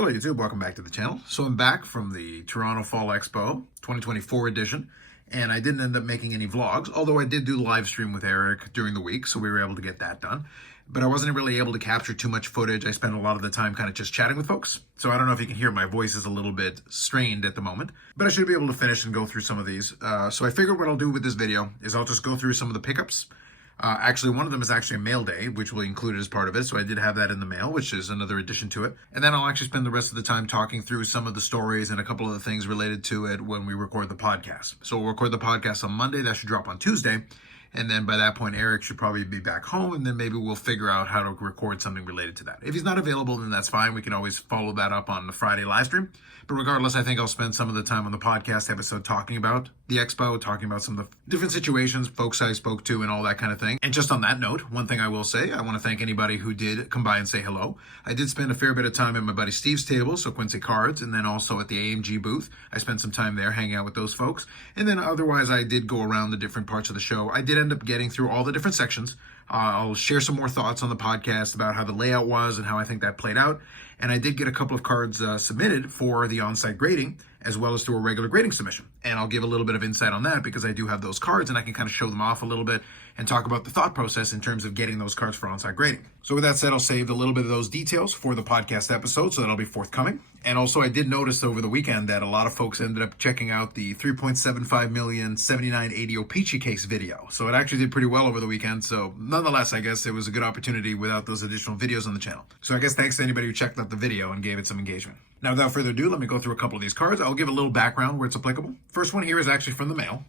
Hello YouTube, welcome back to the channel. So I'm back from the Toronto Fall Expo 2024 edition, and I didn't end up making any vlogs, although I did do live stream with Eric during the week, so we were able to get that done. But I wasn't really able to capture too much footage. I spent a lot of the time kind of just chatting with folks. So I don't know if you can hear my voice is a little bit strained at the moment, but I should be able to finish and go through some of these. So I figured what I'll do with this video is I'll just go through some of the pickups. Actually, one of them is actually a mail day, which will include it as part of it. So I did have that in the mail, which is another addition to it. And then I'll actually spend the rest of the time talking through some of the stories and a couple of the things related to it when we record the podcast. So we'll record the podcast on Monday. That should drop on Tuesday. And then by that point, Eric should probably be back home, and then maybe we'll figure out how to record something related to that. If he's not available, then that's fine. We can always follow that up on the Friday live stream. But regardless, I think I'll spend some of the time on the podcast episode talking about the expo, talking about some of the different situations, folks I spoke to, and all that kind of thing. And just on that note, one thing I will say, I want to thank anybody who did come by and say hello. I did spend a fair bit of time at my buddy Steve's table, so Quincy Cards, and then also at the AMG booth. I spent some time there hanging out with those folks. And then otherwise, I did go around the different parts of the show. I did end up getting through all the different sections. I'll share some more thoughts on the podcast about how the layout was and how I think that played out. And I did get a couple of cards submitted for the on-site grading, as well as through a regular grading submission. And I'll give a little bit of insight on that because I do have those cards and I can kind of show them off a little bit and talk about the thought process in terms of getting those cards for on-site grading. So with that said, I'll save a little bit of those details for the podcast episode, so that'll be forthcoming. And also I did notice over the weekend that a lot of folks ended up checking out the 3.75 million 7980 O-Pee-Chee case video. So it actually did pretty well over the weekend. So nonetheless, I guess it was a good opportunity without those additional videos on the channel. So I guess thanks to anybody who checked out the video and gave it some engagement. Now, without further ado, let me go through a couple of these cards. I'll give a little background where it's applicable. First one here is actually from the mail.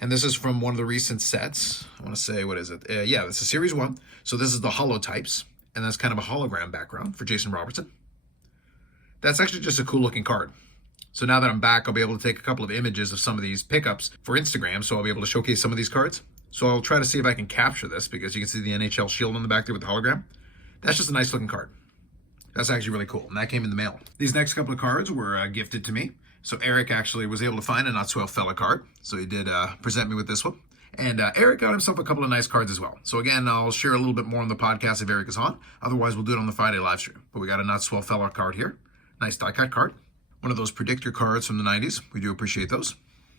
And this is from one of the recent sets. I want to say, what is it? Yeah, this is Series 1. So this is the holotypes. And that's kind of a hologram background for Jason Robertson. That's actually just a cool looking card. So now that I'm back, I'll be able to take a couple of images of some of these pickups for Instagram. So I'll be able to showcase some of these cards. So I'll try to see if I can capture this because you can see the NHL shield on the back there with the hologram. That's just a nice looking card. That's actually really cool. And that came in the mail. These next couple of cards were gifted to me. So Eric actually was able to find a Not Swell Fella card. So he did present me with this one. And Eric got himself a couple of nice cards as well. So again, I'll share a little bit more on the podcast if Eric is on. Otherwise, we'll do it on the Friday live stream. But we got a Not Swell Fella card here. Nice die cut card. One of those predictor cards from the 90s. We do appreciate those.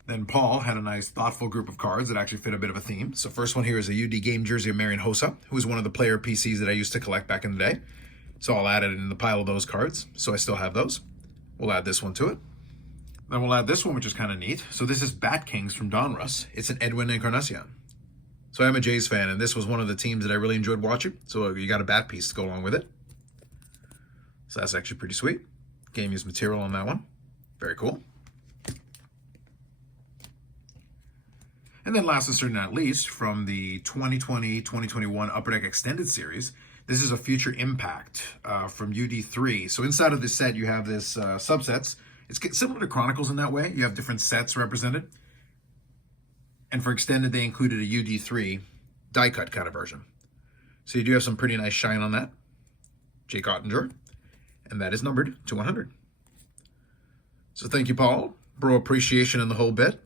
Then Paul had a nice thoughtful group of cards that actually fit a bit of a theme. So first one here is a UD game jersey of Marian Hossa, who was one of the player PCs that I used to collect back in the day. So I'll add it in the pile of those cards. So I still have those. We'll add this one to it. Then we'll add this one, which is kind of neat. So this is Bat Kings from Donruss. It's an Edwin Encarnacion. So I'm a Jays fan, and this was one of the teams that I really enjoyed watching. So you got a bat piece to go along with it. So that's actually pretty sweet. Game used material on that one. Very cool. And then last and certainly not least, from the 2020-2021 Upper Deck Extended Series, this is a Future Impact from UD3. So inside of this set, you have this subsets. It's similar to Chronicles in that way. You have different sets represented. And for Extended, they included a UD3 die cut kind of version. So you do have some pretty nice shine on that. Jake Ottinger. And that is numbered to 100. So thank you, Paul. Bro appreciation in the whole bit.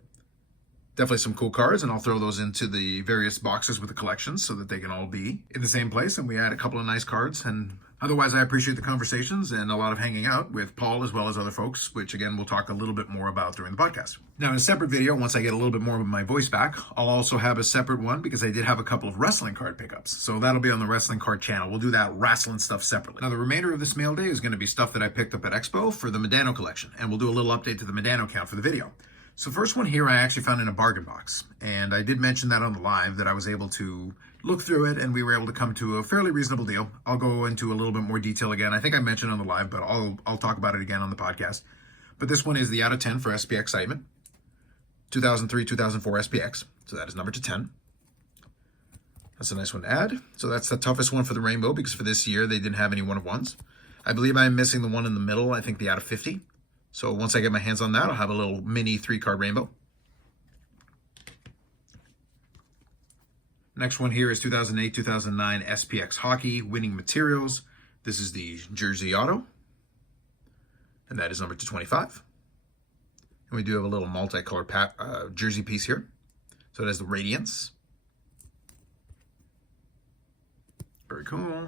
Definitely some cool cards, and I'll throw those into the various boxes with the collections so that they can all be in the same place, and we add a couple of nice cards. And otherwise, I appreciate the conversations and a lot of hanging out with Paul as well as other folks, which again, we'll talk a little bit more about during the podcast. Now, in a separate video, once I get a little bit more of my voice back, I'll also have a separate one because I did have a couple of wrestling card pickups. So that'll be on the wrestling card channel. We'll do that wrestling stuff separately. Now, the remainder of this mail day is going to be stuff that I picked up at Expo for the Medano collection, and we'll do a little update to the Medano count for the video. So first one here I actually found in a bargain box, and I did mention that on the live that I was able to look through it and we were able to come to a fairly reasonable deal. I'll go into a little bit more detail again. I think I mentioned on the live, but I'll talk about it again on the podcast. But this one is the out of 10 for SPX Excitement, 2003-2004 SPX. So that is number to 10. That's a nice one to add. So that's the toughest one for the rainbow because for this year they didn't have any one-of-ones. I believe I'm missing the one in the middle. I think the out of 50. So once I get my hands on that, I'll have a little mini 3-card rainbow. Next one here is 2008-2009 SPX Hockey Winning Materials. This is the Jersey Auto. And that is numbered to 25. And we do have a little multicolored jersey piece here. So it has the Radiance. Very cool.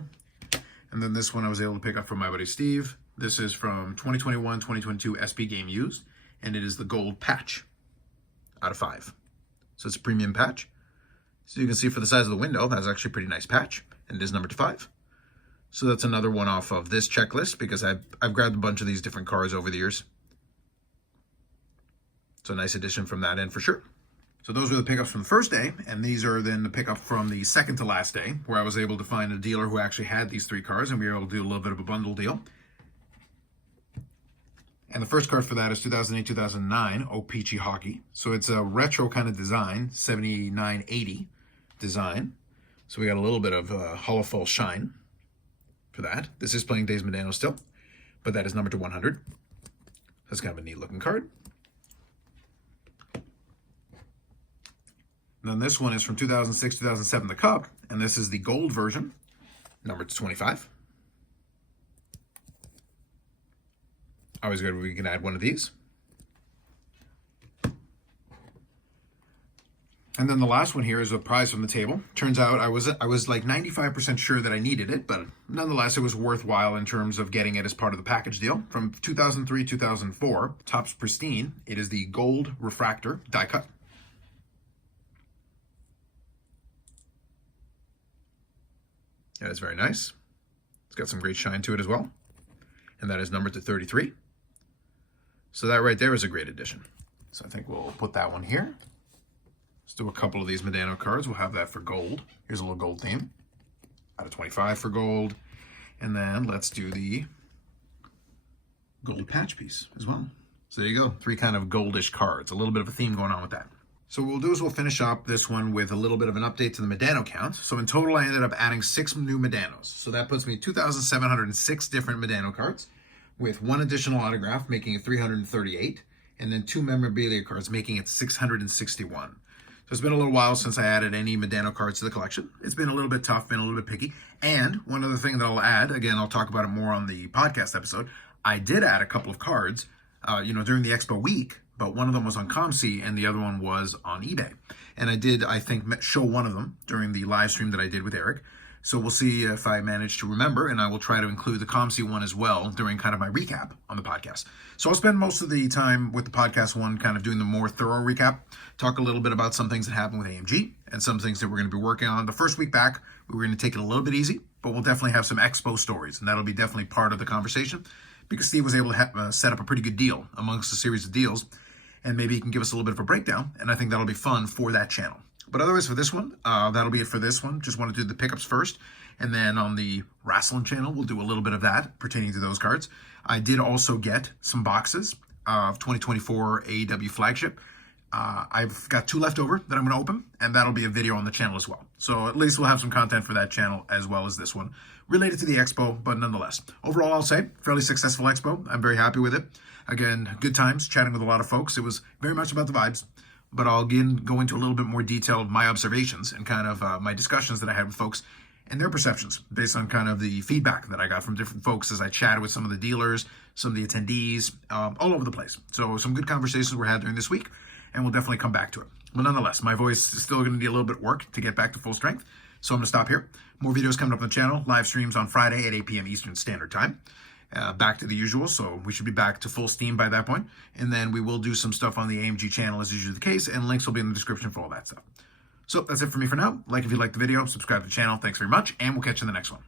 And then this one I was able to pick up from my buddy Steve. This is from 2021-2022 SP Game Used, and it is the gold patch out of 5. So it's a premium patch. So you can see for the size of the window, that's actually a pretty nice patch, and it is numbered to 5. So that's another one off of this checklist because I've grabbed a bunch of these different cars over the years. So a nice addition from that end for sure. So those were the pickups from the first day, and these are then the pickup from the second to last day, where I was able to find a dealer who actually had these 3 cars, and we were able to do a little bit of a bundle deal. And the first card for that is 2008-2009 O-Pee-Chee Hockey. So it's a retro kind of design, 7980 design. So we got a little bit of Hall of Fall shine for that. This is playing Days Medano still, but that is numbered to 100. That's kind of a neat looking card. Then this one is from 2006-2007, the Cup, and this is the gold version, numbered to 25. Always good when we can add one of these. And then the last one here is a prize from the table. Turns out I was like 95% sure that I needed it, but nonetheless it was worthwhile in terms of getting it as part of the package deal. From 2003-2004, Topps Pristine, it is the gold refractor die cut. That is very nice. It's got some great shine to it as well. And that is numbered to 33. So that right there is a great addition. So I think we'll put that one here. Let's do a couple of these Medano cards. We'll have that for gold. Here's a little gold theme. Out of 25 for gold. And then let's do the gold patch piece as well. So there you go. 3 kind of goldish cards. A little bit of a theme going on with that. So what we'll do is we'll finish up this one with a little bit of an update to the Medano count. So in total, I ended up adding 6 new Medanos. So that puts me at 2,706 different Medano cards, with 1 additional autograph, making it 338, and then 2 memorabilia cards, making it 661. So it's been a little while since I added any Medano cards to the collection. It's been a little bit tough, been a little bit picky. And one other thing that I'll add, again, I'll talk about it more on the podcast episode, I did add a couple of cards, during the Expo week, but one of them was on ComC and the other one was on eBay. And I did, I think, show one of them during the live stream that I did with Eric. So we'll see if I manage to remember, and I will try to include the ComC one as well during kind of my recap on the podcast. So I'll spend most of the time with the podcast one kind of doing the more thorough recap, talk a little bit about some things that happened with AMG and some things that we're going to be working on. The first week back, we were going to take it a little bit easy, but we'll definitely have some Expo stories, and that'll be definitely part of the conversation because Steve was able to set up a pretty good deal amongst a series of deals, and maybe he can give us a little bit of a breakdown, and I think that'll be fun for that channel. But otherwise for this one, that'll be it for this one. Just want to do the pickups first, and then on the Wrestling channel, we'll do a little bit of that pertaining to those cards. I did also get some boxes of 2024 AEW Flagship. I've got 2 left over that I'm going to open, and that'll be a video on the channel as well. So at least we'll have some content for that channel as well as this one, related to the Expo, but nonetheless. Overall, I'll say, fairly successful Expo. I'm very happy with it. Again, good times, chatting with a lot of folks. It was very much about the vibes, but I'll again go into a little bit more detail of my observations and kind of my discussions that I had with folks and their perceptions based on kind of the feedback that I got from different folks as I chatted with some of the dealers, some of the attendees, all over the place. So some good conversations were had during this week, and we'll definitely come back to it. But nonetheless, my voice is still going to need a little bit of work to get back to full strength. So I'm going to stop here. More videos coming up on the channel. Live streams on Friday at 8 p.m. Eastern Standard Time. Back to the usual, so we should be back to full steam by that point. And then we will do some stuff on the AMG channel as usually the case, and links will be in the description for all that stuff. So that's it for me for now. Like if you liked the video, subscribe to the channel. Thanks very much, and we'll catch you in the next one.